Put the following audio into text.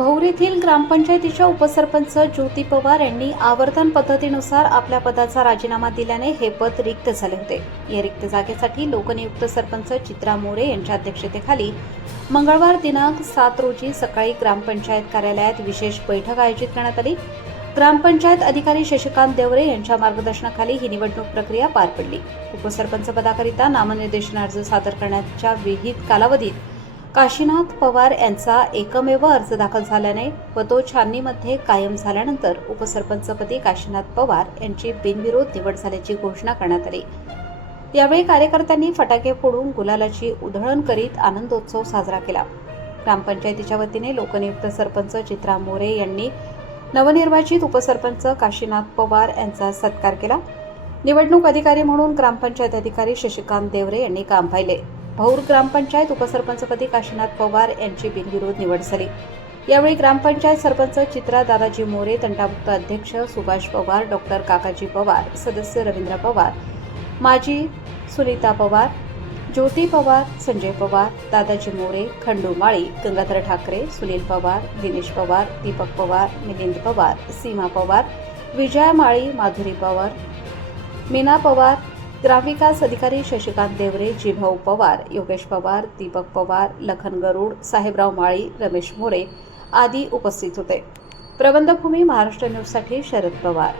भौर येथील ग्रामपंचायतीच्या उपसरपंच ज्योती पवार यांनी आवर्तन पद्धतीनुसार आपल्या पदाचा राजीनामा दिल्याने हे पद रिक्त झाले होते। या रिक्त जागेसाठी लोकनियुक्त सरपंच चित्रा मोरे यांच्या अध्यक्षतेखाली मंगळवार दिनांक 7 रोजी सकाळी ग्रामपंचायत कार्यालयात विशेष बैठक आयोजित करण्यात आली। ग्रामपंचायत अधिकारी शशिकांत देवरे यांच्या मार्गदर्शनाखाली ही निवडणूक प्रक्रिया पार पडली। उपसरपंच पदाकरिता नामनिर्देशन अर्ज सादर करण्याच्या विहित कालावधीत काशीनाथ पवार यांचा एकमेव अर्ज दाखल झाल्याने व तो छाननीमध्ये कायम झाल्यानंतर उपसरपंचपदी काशीनाथ पवार यांची बिनविरोध निवड झाल्याची घोषणा करण्यात आली। यावेळी कार्यकर्त्यांनी फटाके फोडून गुलालाची उधळण करीत आनंदोत्सव साजरा केला। ग्रामपंचायतीच्या वतीने लोकनियुक्त सरपंच चित्रा मोरे यांनी नवनिर्वाचित उपसरपंच काशीनाथ पवार यांचा सत्कार केला। निवडणूक अधिकारी म्हणून ग्रामपंचायत अधिकारी शशिकांत देवरे यांनी काम पाहिले। भौर ग्रामपंचायत उपसरपंचपदी काशीनाथ पवार यांची बिनविरोध निवड झाली। यावेळी ग्रामपंचायत सरपंच चित्रा दादाजी मोरे, तंटामुक्त अध्यक्ष सुभाष पवार, डॉक्टर काकाजी पवार, सदस्य रवींद्र पवार, माजी सुनीता पवार, ज्योती पवार, संजय पवार, दादाजी मोरे, खंडू माळी, गंगाधर ठाकरे, सुनील पवार, दिनेश पवार, दीपक पवार, मिलिंद पवार, सीमा पवार, विजया माळी, माधुरी पवार, मीना पवार, ग्रामविकास अधिकारी शशिकांत देवरे, जिभाऊ पवार, योगेश पवार, दीपक पवार, लखन गरुड, साहेबराव माळी, रमेश मोरे आदी उपस्थित होते। प्रबंधभूमी महाराष्ट्र न्यूजसाठी शरद पवार।